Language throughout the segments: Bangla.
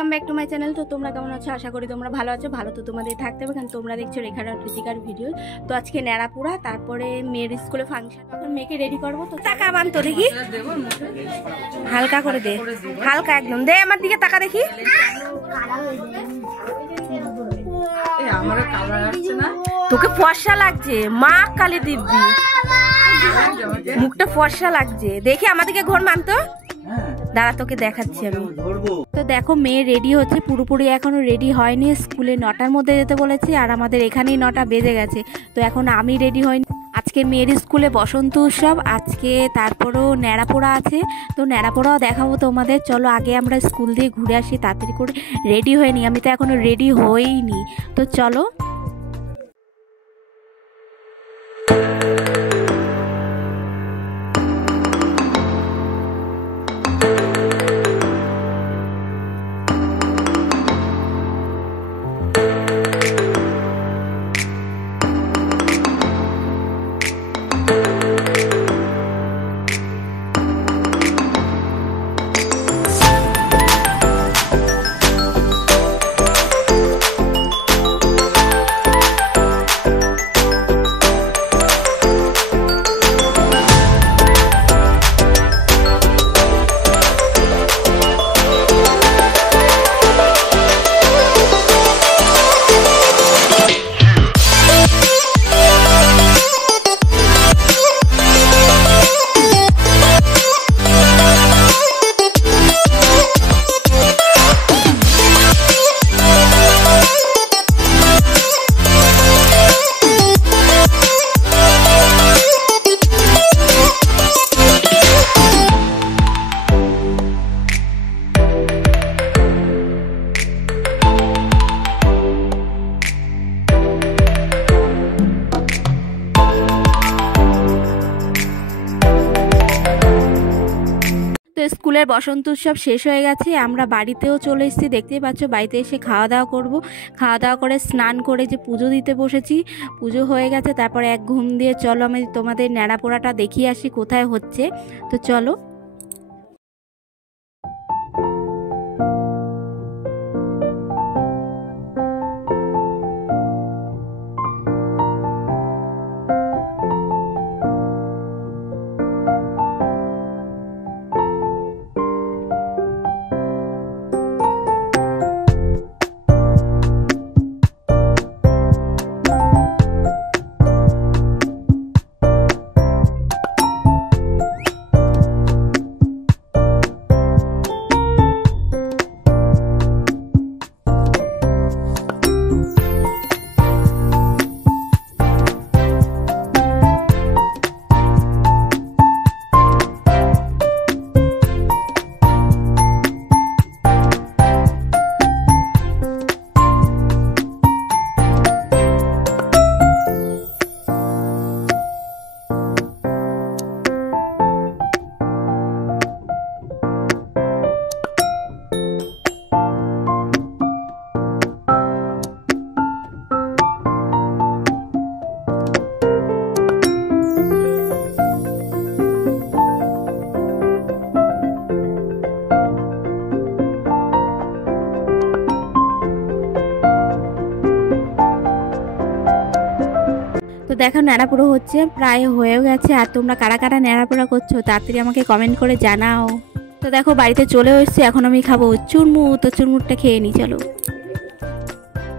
Welcome back to my channel. তো তোমরা কেমন আছো? আশা করি তোমরা ভালো আছো। ভালো তো তোমাদের থাকতে হবে, কারণ তোমরা দেখছো রেখাটা কৃতিকার ভিডিও। তো আজকে ন্যাড়াপুরা, তারপরে মেয়ের স্কুলে ফাংশন, তখন মেয়েকে রেডি করবো। তো টাকা বান তো দেখি, হালকা করে দে, হালকা একদম দে, আমার দিকে টাকা দেখি। তোকে ফর্সা লাগছে, মা কালী দিব্যি, মুখটা ফর্সা লাগছে দেখি। আমাদেরকে ঘর মানতো, দাঁড়া তোকে দেখাচ্ছি আমি। তো দেখো মেয়ে রেডি হচ্ছে, পুরোপুরি এখনো রেডি হয়নি। স্কুলে 9টার মধ্যে যেতে বলেছে, আর আমাদের এখানেই 9টা বেজে গেছে। তো এখন আমি রেডি হইনি। আজকে মেয়ের স্কুলে বসন্ত উৎসব আজকে, তারপরেও ন্যাড়াপোড়া আছে। তো ন্যাড়াপোড়াও দেখাবো তোমাদের। চলো আগে আমরা স্কুল দিয়ে ঘুরে আসি, তাড়াতাড়ি করে রেডি হয়নি, আমি তো এখনো রেডি হইনি। তো চলো। তো স্কুলের বসন্ত উৎসব শেষ হয়ে গেছে, আমরা বাড়িতেও চলে এসেছি, দেখতেই পাচ্ছ। বাড়িতে এসে খাওয়া দাওয়া করব, খাওয়া দাওয়া করে স্নান করে যে পুজো দিতে বসেছি, পুজো হয়ে গেছে। তারপরে এক ঘুম দিয়ে চলো আমি তোমাদের ন্যাড়াপোড়াটা দেখিয়ে আসি কোথায় হচ্ছে। তো চলো। তো দেখো ন্যাড়াপোড়া হচ্ছে, প্রায় হয়েও গেছে। আর তোমরা কারা কারা ন্যাড়াপোড়া করছো তাড়াতাড়ি আমাকে কমেন্ট করে জানাও। তো দেখো বাড়িতে চলেও এসেছি, এখন আমি খাবো চুরমুর। তো চুরমুরটা খেয়ে নিই চলো।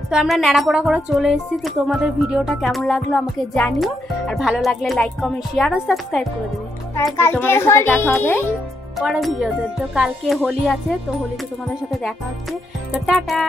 তো আমরা ন্যাড়াপোড়া করে চলে এসেছি। তো তোমাদের ভিডিওটা কেমন লাগলো আমাকে জানিও, আর ভালো লাগলে লাইক কমেন্ট শেয়ার ও সাবস্ক্রাইব করে দেবে। তোমাদের সাথে দেখা হবে পরের ভিডিওতে। তো কালকে হোলি আছে, তো হোলিতে তোমাদের সাথে দেখা হচ্ছে। তো টাটা।